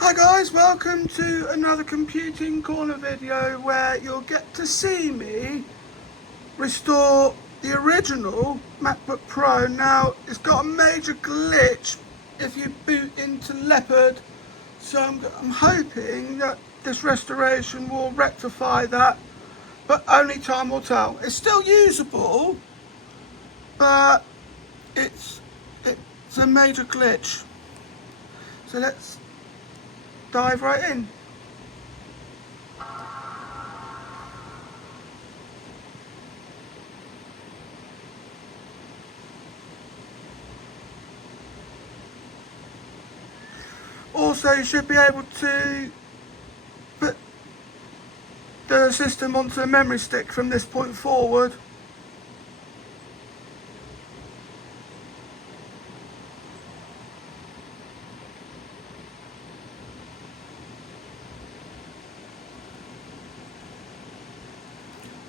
Hi guys, welcome to another Computing Corner video where you'll get to see me restore the original MacBook Pro. Now, it's got a major glitch if you boot into Leopard, so I'm hoping that this restoration will rectify that, but only time will tell. It's still usable, but it's a major glitch. So let's dive right in. Also, you should be able to put the system onto a memory stick from this point forward.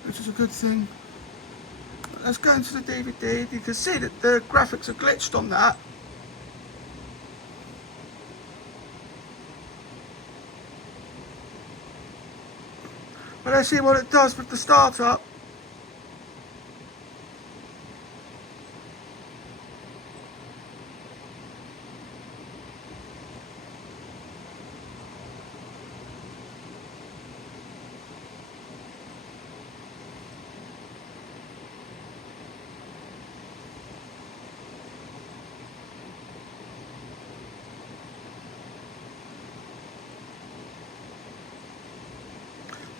Which is a good thing. Let's go into the DVD. You can see that the graphics are glitched on that. But let's see what it does with the startup.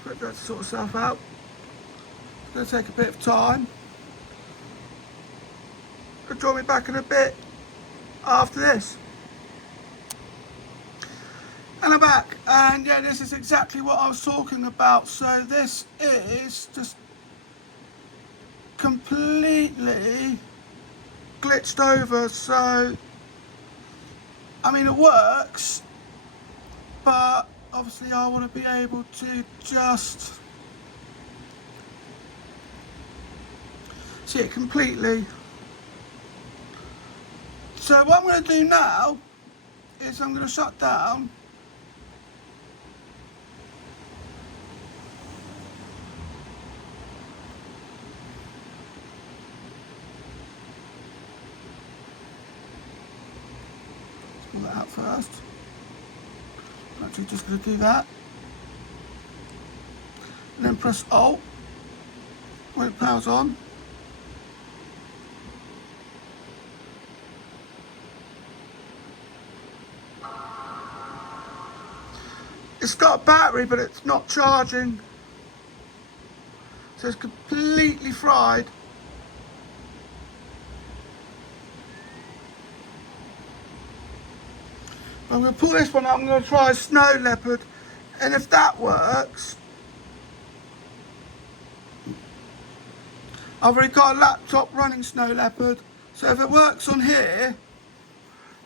Let that sort itself out. It's going to take a bit of time. It'll draw me back in a bit after this. And I'm back, and yeah, this is exactly what I was talking about. So this is just completely glitched over. So I mean, it works, but obviously I want to be able to just see it completely. So what I'm going to do now is I'm going to shut down. Let's pull that out first. I'm actually just going to do that. And then press Alt when it powers on. It's got a battery, but it's not charging. So it's completely fried. I'm going to pull this one out. I'm going to try Snow Leopard. And if that works, I've already got a laptop running Snow Leopard. So if it works on here,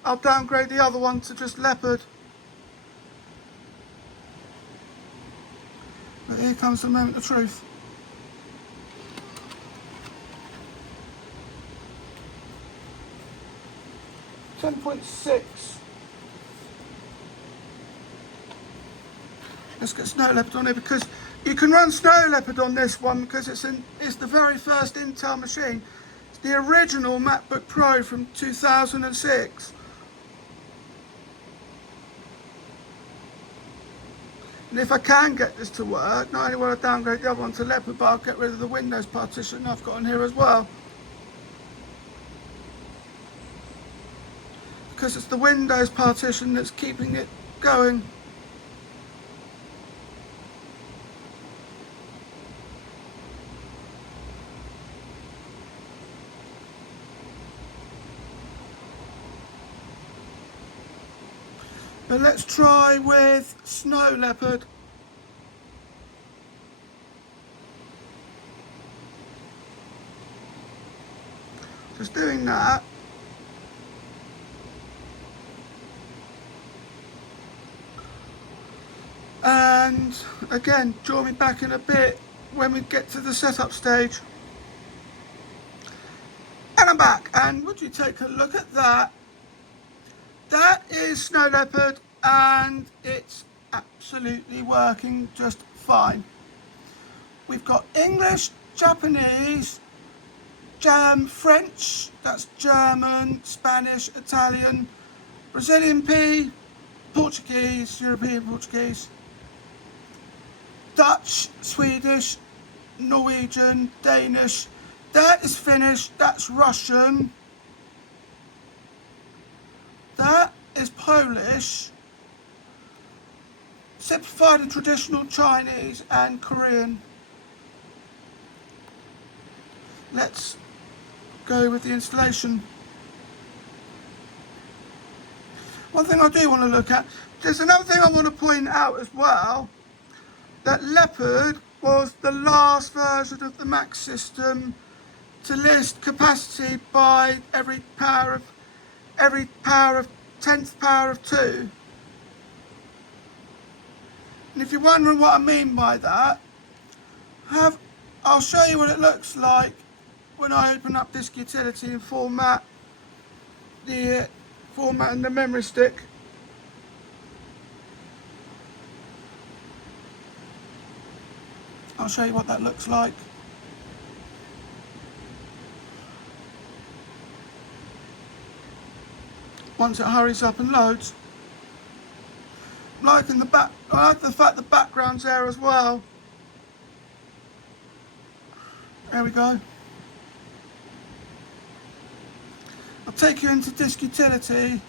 I'll downgrade the other one to just Leopard. But here comes the moment of truth. .6. Let's get Snow Leopard on here, because you can run Snow Leopard on this one because it's the very first Intel machine. It's the original MacBook Pro from 2006. And if I can get this to work, not only will I downgrade the other one to Leopard, but I'll get rid of the Windows partition I've got on here as well. Because it's the Windows partition that's keeping it going. But let's try with Snow Leopard. Just doing that. And again, draw me back in a bit when we get to the setup stage. And I'm back, and would you take a look at that? That is Snow Leopard, and it's absolutely working just fine. We've got English, Japanese, French, that's German, Spanish, Italian, Brazilian P, Portuguese, European Portuguese, Dutch, Swedish, Norwegian, Danish, that is Finnish, that's Russian, that is Polish, simplified and traditional Chinese and Korean. Let's go with the installation. One thing I do want to look at, there's another thing I want to point out as well, that Leopard was the last version of the Mac system to list capacity by every power of 10th power of 2. And if you're wondering what I mean by that, I'll show you what it looks like when I open up Disk Utility and format the memory stick. I'll show you what that looks like. Once it hurries up and loads. I like the fact the background's there as well. There we go. I'll take you into Disk Utility,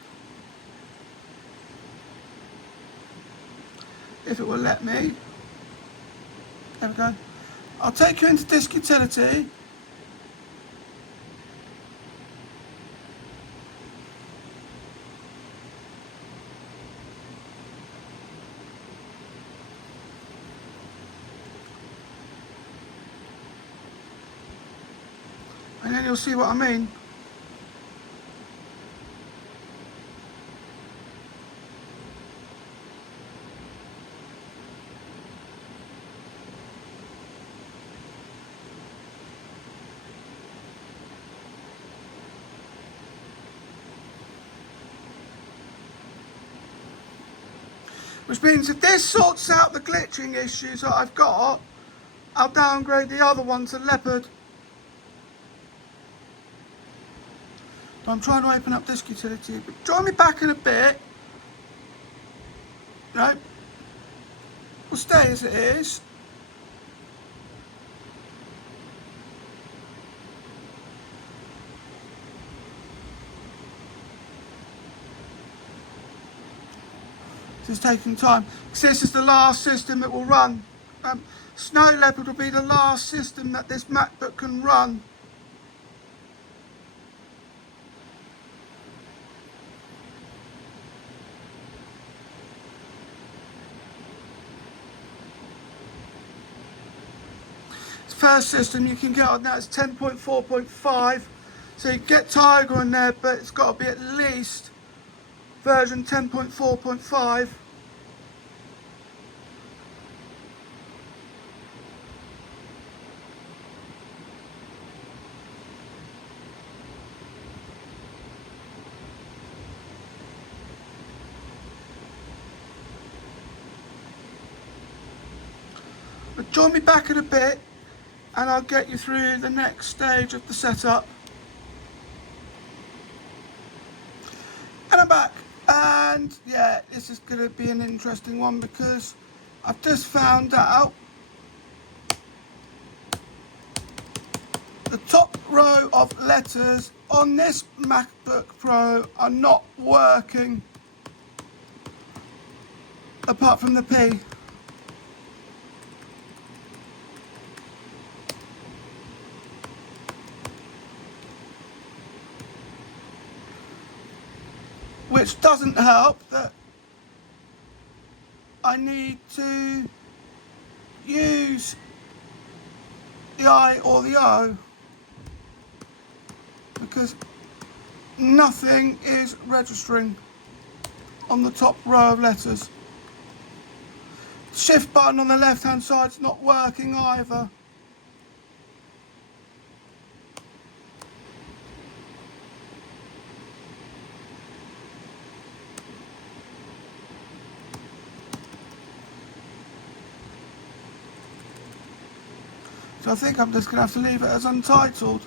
if it will let me. There we go. I'll take you into Disk Utility. And then you'll see what I mean. Which means if this sorts out the glitching issues that I've got, I'll downgrade the other one to Leopard. I'm trying to open up Disk Utility, but join me back in a bit. No, we'll stay as it is. This is taking time, because this is the last system it will run. Snow Leopard will be the last system that this MacBook can run. First system you can get on that is 10.4.5, so you get Tiger on there, but it's got to be at least version 10.4.5. But join me back in a bit and I'll get you through the next stage of the setup. And I'm back, and yeah, this is going to be an interesting one because I've just found out the top row of letters on this MacBook Pro are not working apart from the P. Which doesn't help that I need to use the I or the O because nothing is registering on the top row of letters. The shift button on the left hand side is not working either. So I think I'm just going to have to leave it as untitled.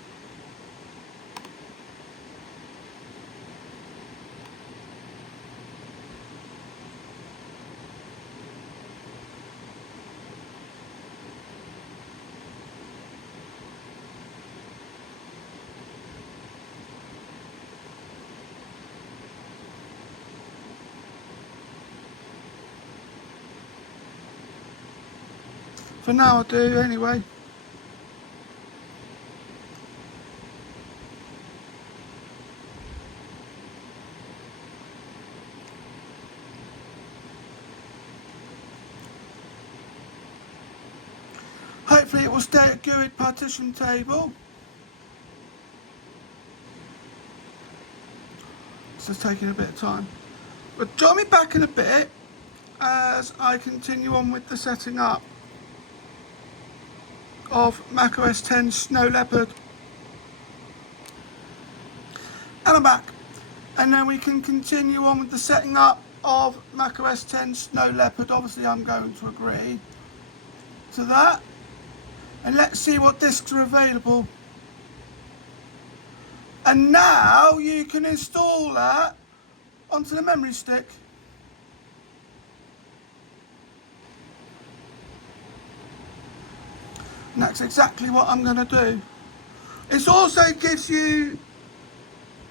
For now I do anyway. Hopefully it will stay at GUID partition table. This is taking a bit of time. But join me back in a bit as I continue on with the setting up of macOS 10 Snow Leopard. And I'm back. And then we can continue on with the setting up of macOS 10 Snow Leopard. Obviously I'm going to agree to that. And let's see what discs are available. And now you can install that onto the memory stick. And that's exactly what I'm going to do. It also gives you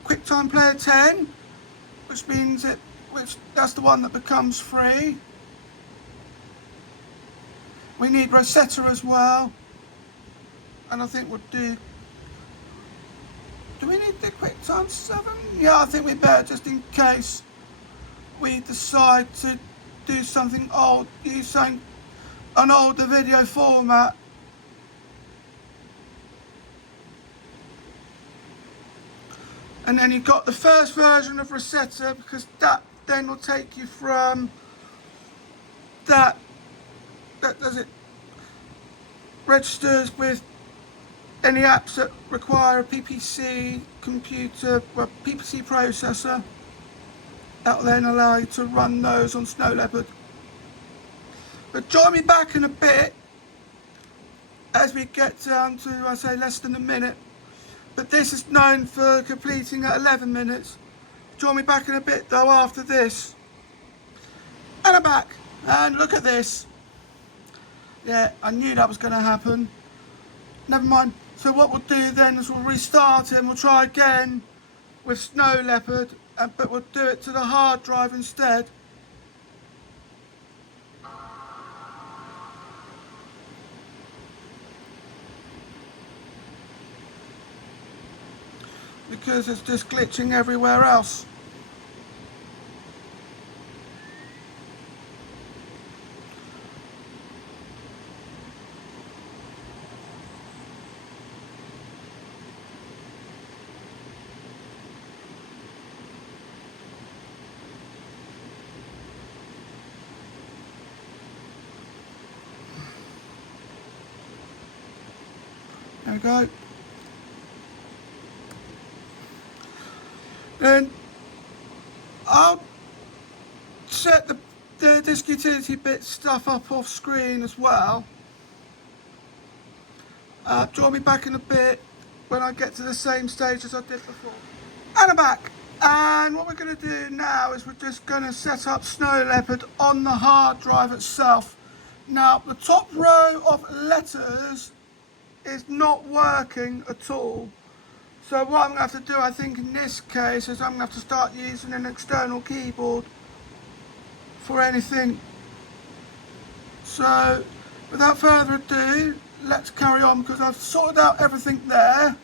QuickTime Player 10, which means that's the one that becomes free. We need Rosetta as well, and I think we'll do we need the QuickTime 7? Yeah, I think we better, just in case we decide to do something old, using an older video format. And then you've got the first version of Rosetta, because that then will take you from that does it registers with any apps that require a PPC computer, well, PPC processor. That will then allow you to run those on Snow Leopard. But join me back in a bit as we get down to, I say, less than a minute. But this is known for completing at 11 minutes. Join me back in a bit though after this. And I'm back. And look at this. Yeah, I knew that was going to happen. Never mind. So what we'll do then is we'll restart it and we'll try again with Snow Leopard, but we'll do it to the hard drive instead. Because it's just glitching everywhere else. There we go. Then I'll set the disk utility bit stuff up off screen as well. Join me back in a bit when I get to the same stage as I did before. And I'm back. And what we're going to do now is we're just going to set up Snow Leopard on the hard drive itself. Now the top row of letters is not working at all. So what I'm going to have to do, I think in this case, is I'm going to have to start using an external keyboard for anything. So without further ado, let's carry on, because I've sorted out everything there.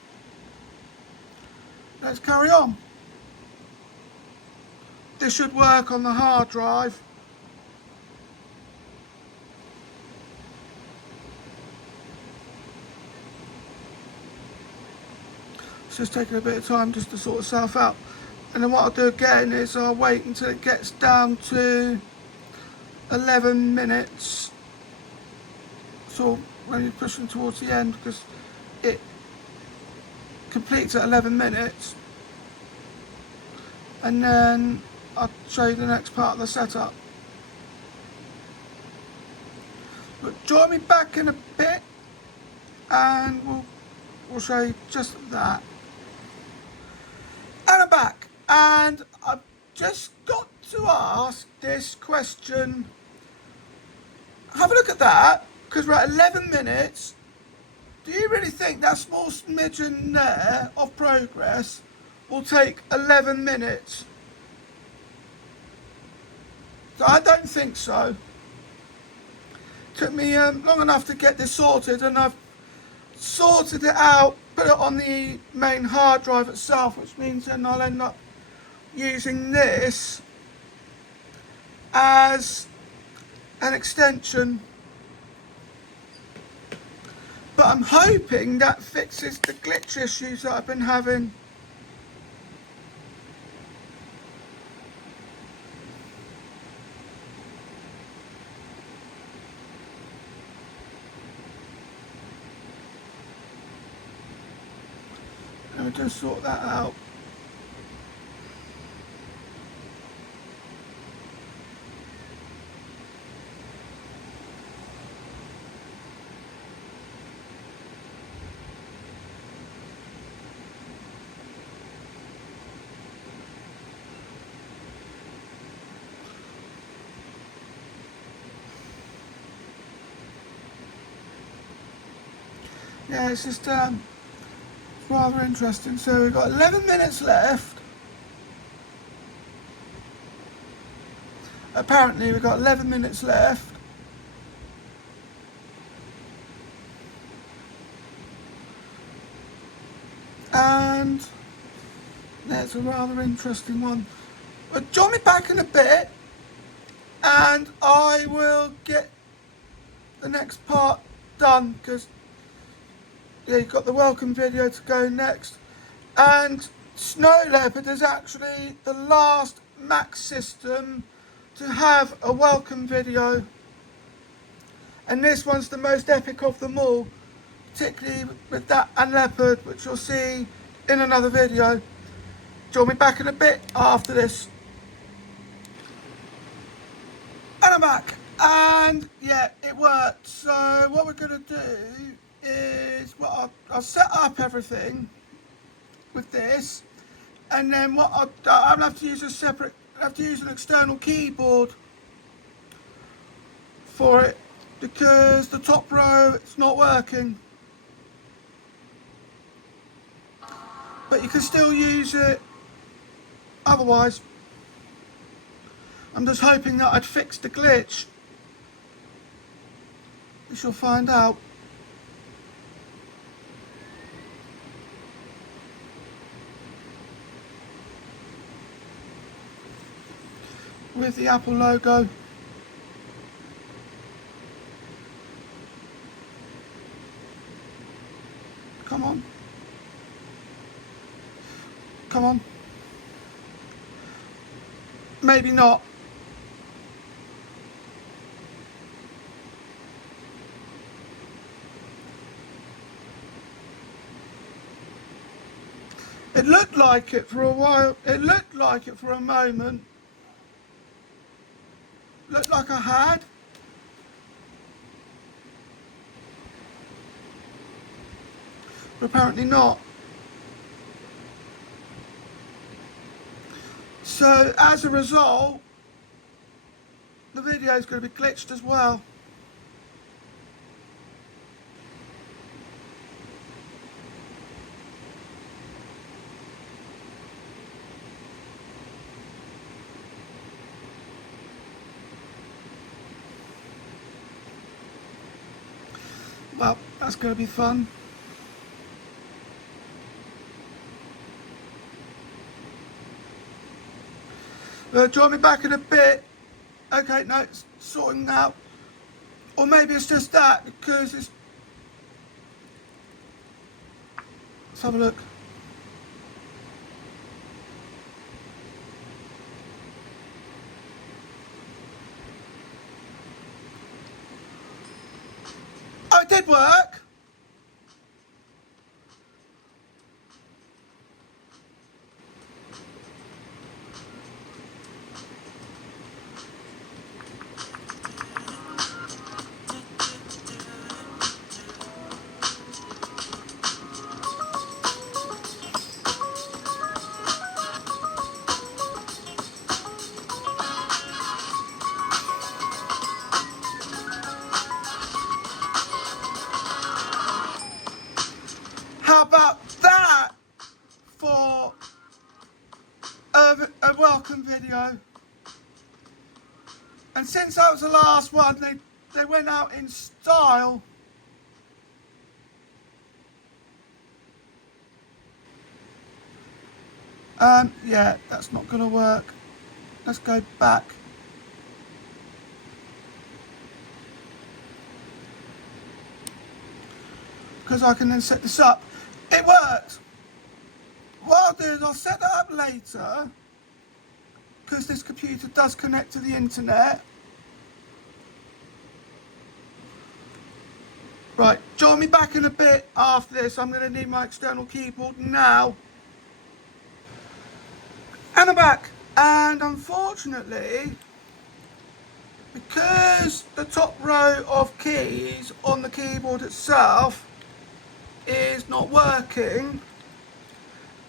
Let's carry on. This should work on the hard drive. It's just taking a bit of time just to sort itself out. And then what I'll do again is I'll wait until it gets down to 11 minutes. So when you're pushing towards the end, because it completes at 11 minutes. And then I'll show you the next part of the setup. But join me back in a bit and we'll show you just that. And I'm back, and I've just got to ask this question. Have a look at that, because we're at 11 minutes. Do you really think that small smidgen there of progress will take 11 minutes? So I don't think so. Took me long enough to get this sorted, and I've sorted it out, put it on the main hard drive itself, which means then I'll end up using this as an extension. But I'm hoping that fixes the glitch issues that I've been having. I'll just sort that out. Yeah, it's just rather interesting. So we've got 11 minutes left. Apparently we've got 11 minutes left. And that's a rather interesting one. But join me back in a bit, and I will get the next part done, because yeah, you've got the welcome video to go next. And Snow Leopard is actually the last Mac system to have a welcome video. And this one's the most epic of them all, particularly with that and Leopard, which you'll see in another video. Join me back in a bit after this. And I'm back. And yeah, it worked. So what we're going to do is, well, I'll set up everything with this, and then what I'll have to use an external keyboard for it, because the top row, it's not working. But you can still use it otherwise. I'm just hoping that I'd fixed the glitch. We shall find out. With the Apple logo. Come on. Come on. Maybe not. It looked like it for a while. It looked like it for a moment. Looked like I had. But apparently not. So as a result, the video is going to be glitched as well. Well, that's going to be fun. Join me back in a bit. Okay, no, it's sorting out. Or maybe it's just that, because it's... Let's have a look. Oh, it did work. And since that was the last one, they went out in style. Yeah, that's not going to work. Let's go back. Because I can then set this up. It works. What I'll do is I'll set that up later. Because this computer does connect to the internet. Right, join me back in a bit after this. I'm going to need my external keyboard now. And I'm back. And unfortunately, because the top row of keys on the keyboard itself is not working,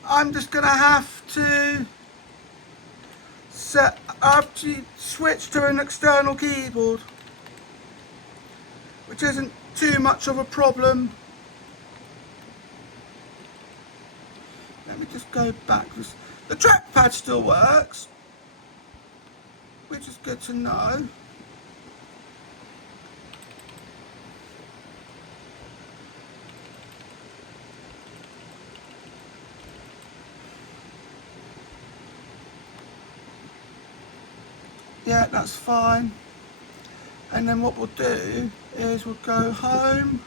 I'm just going to have to switch to an external keyboard, which isn't too much of a problem. Let me just go back. The trackpad still works, which is good to know. Yeah, that's fine. And then what we'll do is we'll go home,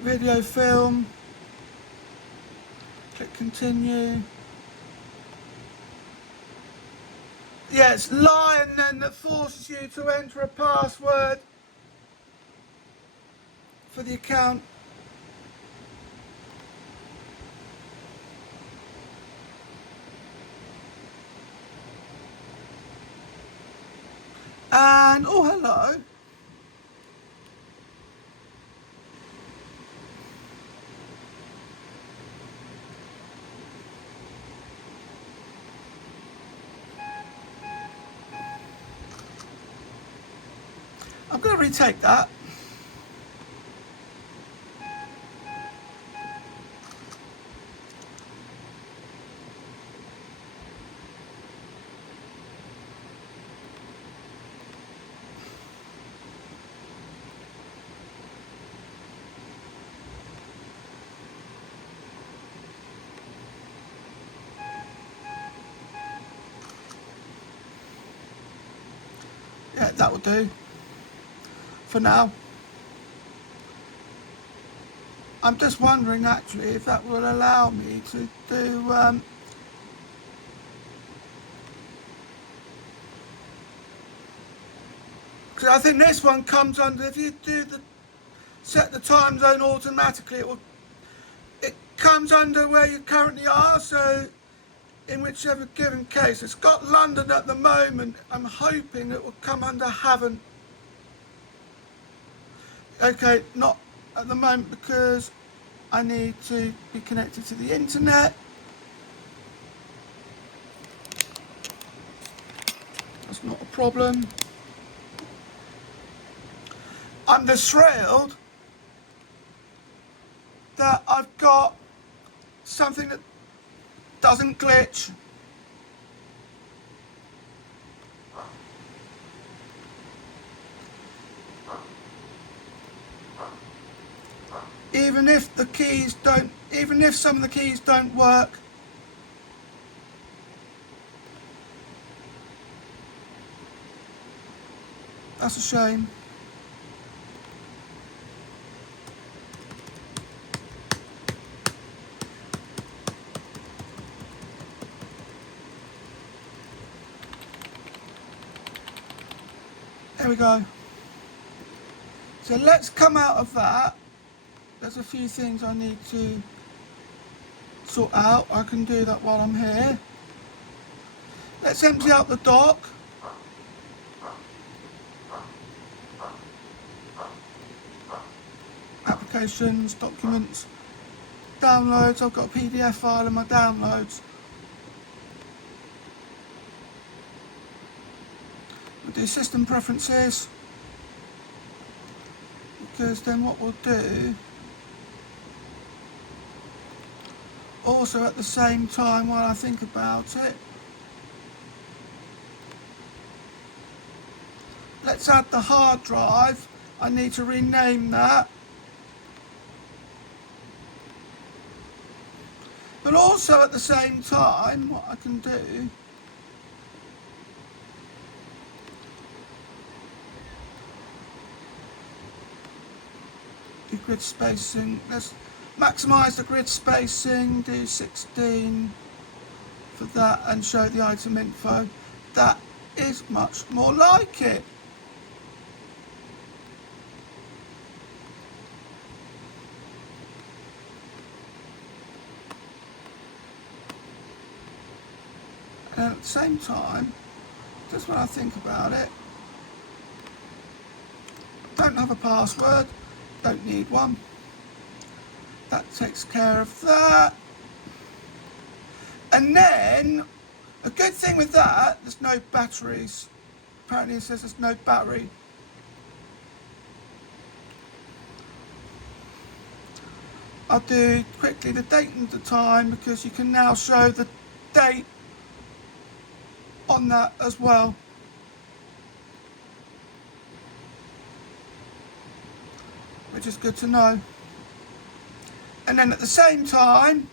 video film, click continue. Yeah, it's Lion then that forces you to enter a password for the account. And, oh, hello. I'm going to retake that. Yeah, that will do for now. I'm just wondering actually if that will allow me to do because I think this one comes under, if you do set the time zone automatically, it comes under where you currently are. So in whichever given case, it's got London at the moment. I'm hoping it will come under haven't. Okay, not at the moment because I need to be connected to the internet. That's not a problem. I'm just thrilled that I've got something that doesn't glitch. Even if some of the keys don't work. That's a shame. There we go. So let's come out of that. There's a few things I need to sort out. I can do that while I'm here. Let's empty out the dock. Applications, documents, downloads. I've got a PDF file in my downloads. We'll do system preferences, because then what we'll do, also at the same time while I think about it, let's add the hard drive. I need to rename that. But also at the same time, what I can do, do grid spacing. Let's maximise the grid spacing, do 16 for that and show the item info. That is much more like it. And at the same time, just when I think about it, don't have a password, don't need one. That takes care of that. And then, a good thing with that, there's no batteries. Apparently it says there's no battery. I'll do quickly the date and the time because you can now show the date on that as well. Which is good to know. And then at the same time,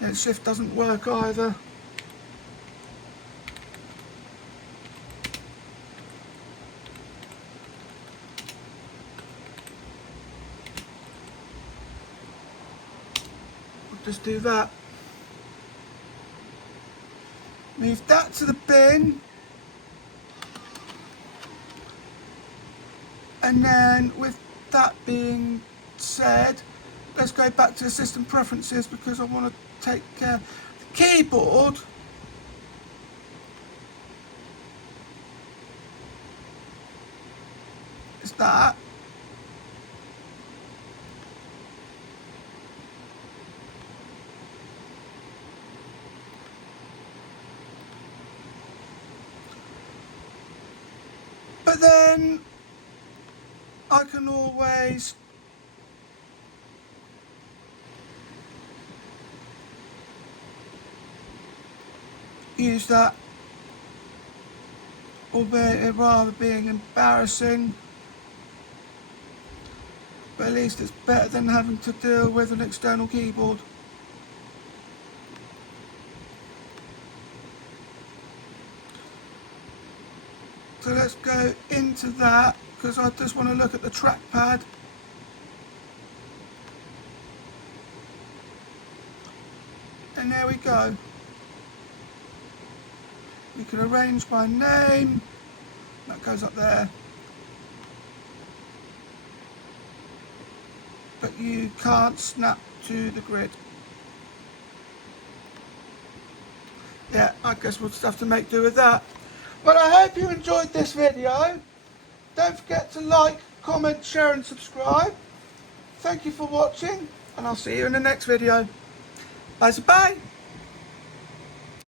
yeah, shift doesn't work either. We'll just do that. Move that to the bin. And then with that being said, let's go back to the system preferences because I want to take care. The keyboard is that. But then I can always use that, albeit rather being embarrassing, but at least it's better than having to deal with an external keyboard. So let's go into that because I just want to look at the trackpad. And there we go. We can arrange by name. That goes up there. But you can't snap to the grid. Yeah, I guess we'll just have to make do with that. But I hope you enjoyed this video. Don't forget to like, comment, share and subscribe. Thank you for watching and I'll see you in the next video. Bye.